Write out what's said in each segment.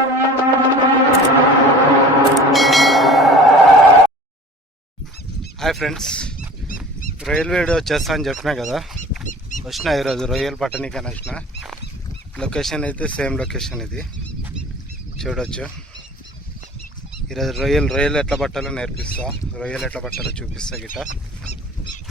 Hi friends, రొయ్యల video వచ్చేస్తా అని చెప్పినా కదా, వచ్చిన ఈరోజు రొయ్యలు పట్టనీకని వచ్చిన. లొకేషన్ అయితే సేమ్ లొకేషన్, ఇది చూడొచ్చు. ఈరోజు రొయ్యలు ఎట్లా పట్టాలో నేర్పిస్తా, రొయ్యలు ఎట్లా పట్టాలో చూపిస్తా గిట్ట.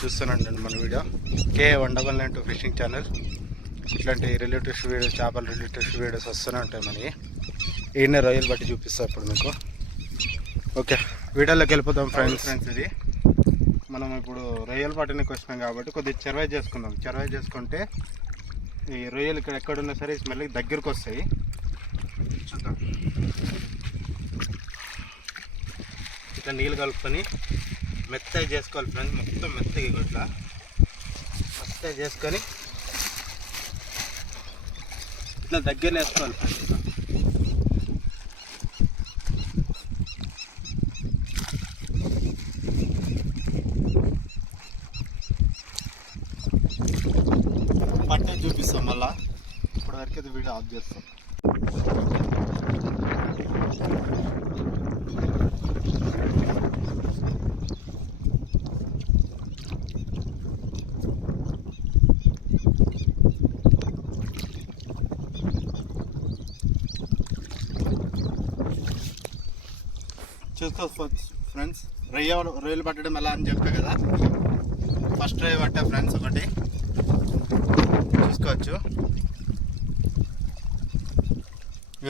చూస్తున్నాండి మన వీడియో K199 ఫిషింగ్ ఛానల్. ఇట్లాంటి రిలేటివ్స్ వీడియో, చేపల రిలేటివ్స్ వీడియోస్ వస్తూనే ఉంటాయి మనకి. ఈయనే రొయ్యలు బట్టి చూపిస్తా ఇప్పుడు మీకు. ఓకే, వీడియోలోకి వెళ్ళిపోతాం ఫ్రెండ్స్. ఇది మనం ఇప్పుడు రొయ్యలు పట్టడానికి వచ్చినాం కాబట్టి కొద్దిగా చెరవై చేసుకుందాం. చెరవై చేసుకుంటే ఈ రొయ్యలు ఇక్కడ ఎక్కడున్నా సరే స్మెల్కి దగ్గరకు వస్తాయి. చూద్దాం. ఇట్లా నీళ్ళు కలుపుకొని మెత్తగా చేసుకోవాలి ఫ్రెండ్స్, మొత్తం మెత్తగా ఇట్లా మెత్తగా చేసుకొని ఇట్లా దగ్గర వేసుకోవాలి ఫ్రెండ్స్. ఇట్లా పట్టే చూపిస్తాం. మళ్ళా ఇప్పుడు వరకైతే వీడియో ఆఫ్ చేస్తాం. చూసుకో ఫ్రెండ్స్, రొయ్యలు పట్టడం ఎలా అని చెప్పే కదా. ఫస్ట్ రొయ్య పట్టా ఫ్రెండ్స్, ఒకటి చూసుకోవచ్చు.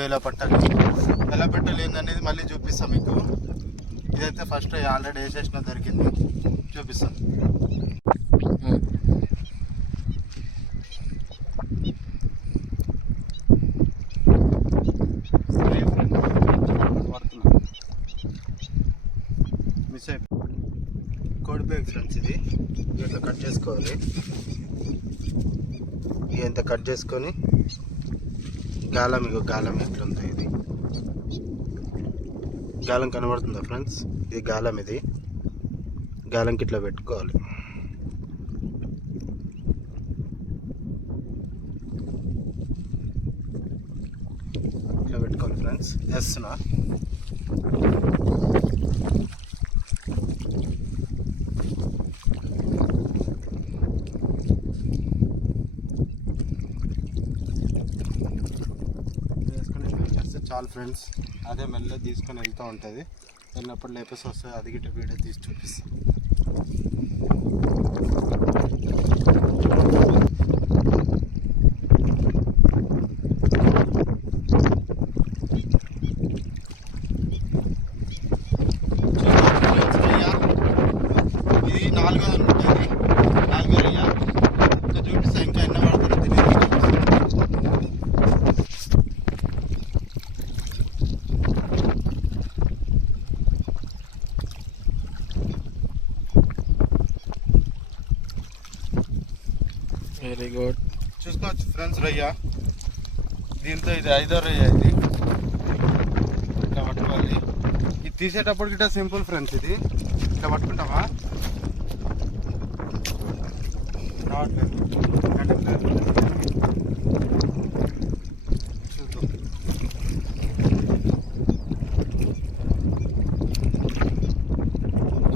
ఇలా పట్టాలి, ఎలా పెట్టాలి ఏందనేది మళ్ళీ చూపిస్తాం మీకు. ఇదైతే ఫస్ట్ ఆల్రెడీ వేసేసిన దొరికింది, చూపిస్తాం. మిస్ అయిపోయి కోడిపేగు ఫ్రెండ్స్, ఇది ఇట్లా కట్ చేసుకోవాలి. ఇంత కట్ చేసుకొని గాలం, ఇగో గాలం ఎట్లా ఉంది. ఇది గాలం కనబడుతుందా ఫ్రెండ్స్? ఇది గాలం, ఇది గాలంకి ఇట్లా పెట్టుకోవాలి. ఇట్లా పెట్టుకోవాలి ఫ్రెండ్స్. వేస్తున్నా. చాలు ఫ్రెండ్స్, అదే మెల్లగా తీసుకొని వెళ్తూ ఉంటుంది. వెళ్ళినప్పుడు లేపేసి వస్తుంది, అది గిట్ట వీడియో తీసి చూపిస్తాం. ఇది 4వ అనుకుంటుంది, 4వ రొయ్య. ఇంకా చూపిస్తా, ఇంకా ఎన్న పడుతుందో తెలియదు. Very good. చూసుకోవచ్చు ఫ్రెండ్స్ రొయ్య. దీంతో ఇది 5వ రొయ్య. ఇది ఇట్లా పట్టుకోవాలి. ఇది తీసేటప్పుడు గిట్ట సింపుల్ ఫ్రెండ్స్. ఇది ఇట్లా పట్టుకుంటామా, రావట్లేదు. చూద్దాం.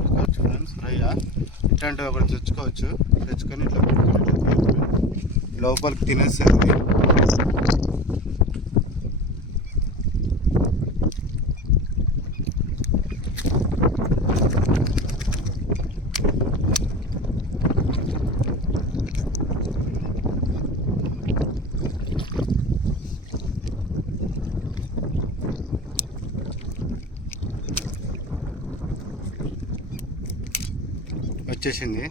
చూసుకోవచ్చు ఫ్రెండ్స్ రొయ్య. ఇట్లాంటివి ఒకటి తెచ్చుకోవచ్చు. తెచ్చుకొని ఇట్లా లోపలికి తినేస్తుంది. వచ్చేసింది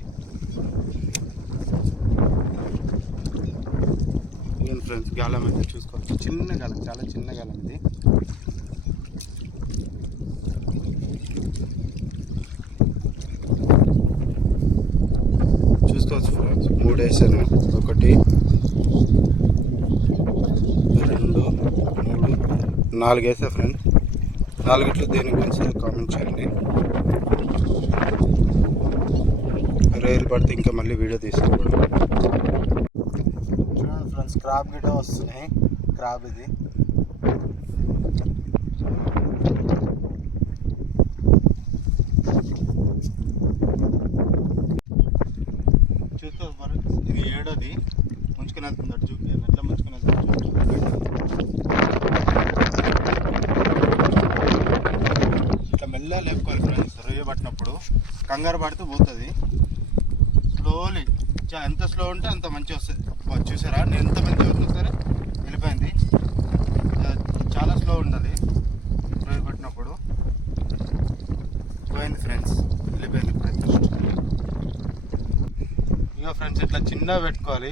ఫ్రెండ్స్. గాలం అయితే చూసుకోవచ్చు, చిన్న గాలం, చాలా చిన్న గాలం ఇది. చూసుకోవచ్చు ఫ్రెండ్స్. 3 వేసాను, 1 2 3 4 వేసా ఫ్రెండ్స్. 4 దేని గురించి కామెంట్ చేయండి. రొయ్యలు పడితే ఇంకా మళ్ళీ వీడియో తీసుకోకూడదు. చూడండి ఫ్రెండ్స్, క్రాబ్ గిట్ట వస్తున్నాయి. క్రాబ్ ఇది లేపుకోవాలి ఫ్రెండ్స్. రొయ్య పట్టినప్పుడు కంగారు పడితే పోతుంది. స్లోలీ, ఎంత స్లో ఉంటే అంత మంచిగా వస్తుంది. చూసారా నేను ఎంత మంచిగా వస్తుంది, సరే వెళ్ళిపోయింది. చాలా స్లో ఉండాలి రొయ్య పట్టినప్పుడు. పోయింది ఫ్రెండ్స్, వెళ్ళిపోయింది. ఇక ఫ్రెండ్స్ ఇట్లా చిన్నగా పెట్టుకోవాలి.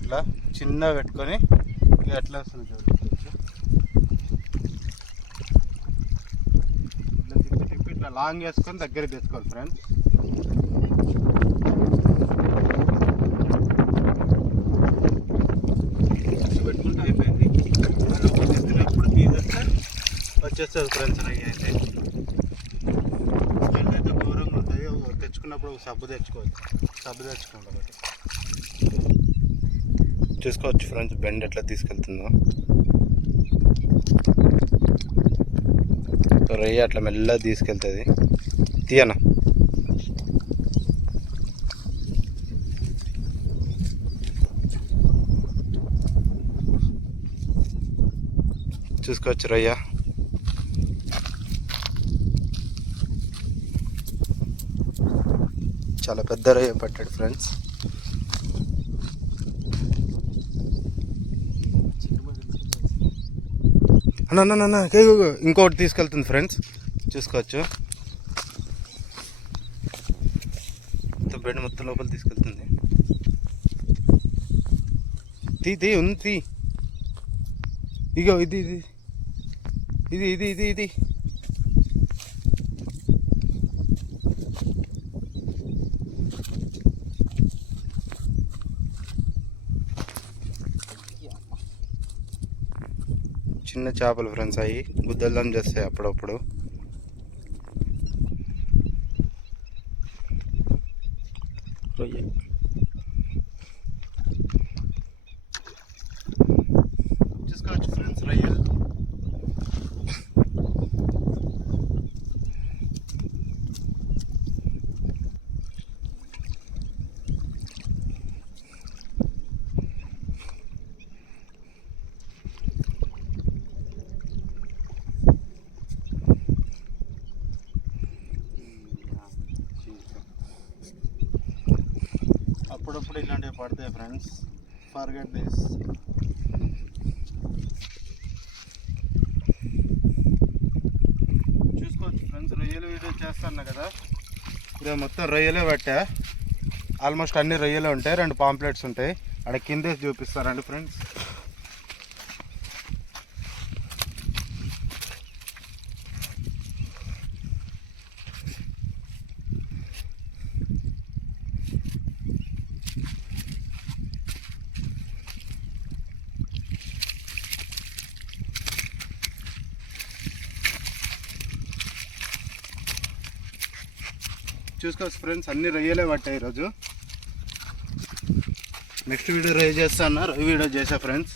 ఇట్లా చిన్నగా పెట్టుకొని ఇక ఎట్లా వస్తుంది చూడవచ్చు. ఇట్లా తిప్పి తిప్పి ఇట్లా లాంగ్ వేసుకొని దగ్గరికి తెచ్చుకోవాలి ఫ్రెండ్స్. పెట్టుకుంటే అయిపోయింది. ఎత్తినప్పుడు తీసేస్తే వచ్చేస్తుంది ఫ్రెండ్స్. రొయ్య అయితే స్మెల్ అయితే ఘోరంగా ఉంటుంది. తెచ్చుకున్నప్పుడు సబ్బు తెచ్చుకోవచ్చు. సబ్బు తెచ్చుకోండి ఒకటి. చూసుకోవచ్చు ఫ్రెండ్స్ బెండ్ ఎట్లా తీసుకెళ్తుందో. రొయ్య అట్లా మెల్లగా తీసుకెళ్తుంది. తీయనా చూసుకోవచ్చు రొయ్య. చాలా పెద్ద రొయ్య పట్టాడు ఫ్రెండ్స్. అన్న ఇంకోటి తీసుకెళ్తుంది ఫ్రెండ్స్. చూసుకోవచ్చు బెండ్ మొత్తం లోపల తీసుకెళ్తుంది. తీ ఉంది. ఇగో ఇది ఇది ఇది ఇది ఇది ఇది చిన్న చేపలు ఫ్రెండ్స్. అవి గుద్దల్లం చేస్తాయి అప్పుడప్పుడు. చూసుకోవచ్చు ఫ్రెండ్స్ రొయ్యలు. అప్పుడప్పుడు ఇలాంటివి పడతాయి ఫ్రెండ్స్. Forget this. చూసుకోవచ్చు ఫ్రెండ్స్ రొయ్యలు వీడియో చేస్తాను కదా. ఇది మొత్తం రొయ్యలే పట్టా. ఆల్మోస్ట్ అన్ని రొయ్యలే ఉంటాయి. 2 పాంప్లెట్స్ ఉంటాయి. అక్కడ కిందేసి చూపిస్తారండి ఫ్రెండ్స్. చూసుకోవచ్చు ఫ్రెండ్స్ అన్ని రొయ్యలే పట్టాయి ఈరోజు. నెక్స్ట్ వీడియో రొయ్య చేస్తా అన్న. రొయ్య వీడియో చేసా ఫ్రెండ్స్.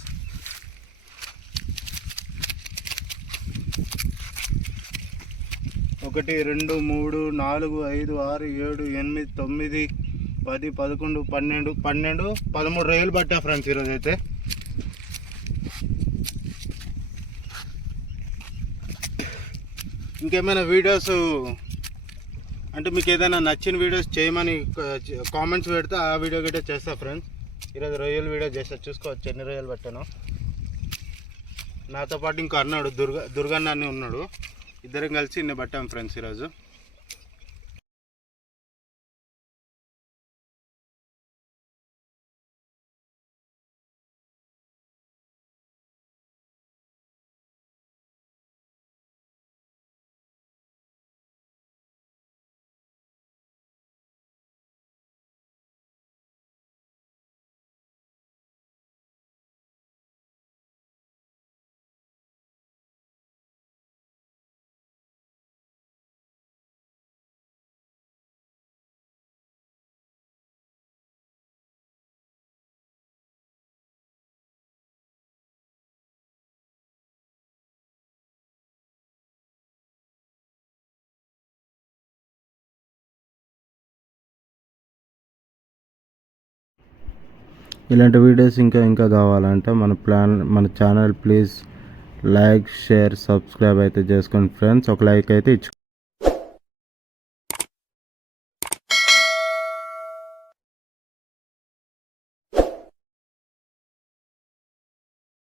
ఒకటి 2 3 4 5 6 7 8 9 10 11 12 13 రొయ్యలు పట్టా ఫ్రెండ్స్ ఈరోజు అయితే. ఇంకేమైనా వీడియోస్ అంటే మీకు ఏదైనా నచ్చిన వీడియోస్ చేయమని కామెంట్స్ పెడితే ఆ వీడియో గట్టే చేస్తా ఫ్రెండ్స్. ఈరోజు రొయ్యలు వీడియో చేస్తా. చూసుకోవచ్చు ఎన్ని రొయ్యలు పెట్టాను. నాతో పాటు ఇంకో అన్నాడు దుర్గన్న అని ఉన్నాడు. ఇద్దరం కలిసి ఇన్ని పట్టాం ఫ్రెండ్స్ ఈరోజు. ఇలాంటి వీడియోస్ ఇంకా కావాలంటే మన channel please like share subscribe అయితే చేసుకోండి ఫ్రెండ్స్. ఒక లైక్ అయితే ఇచ్చు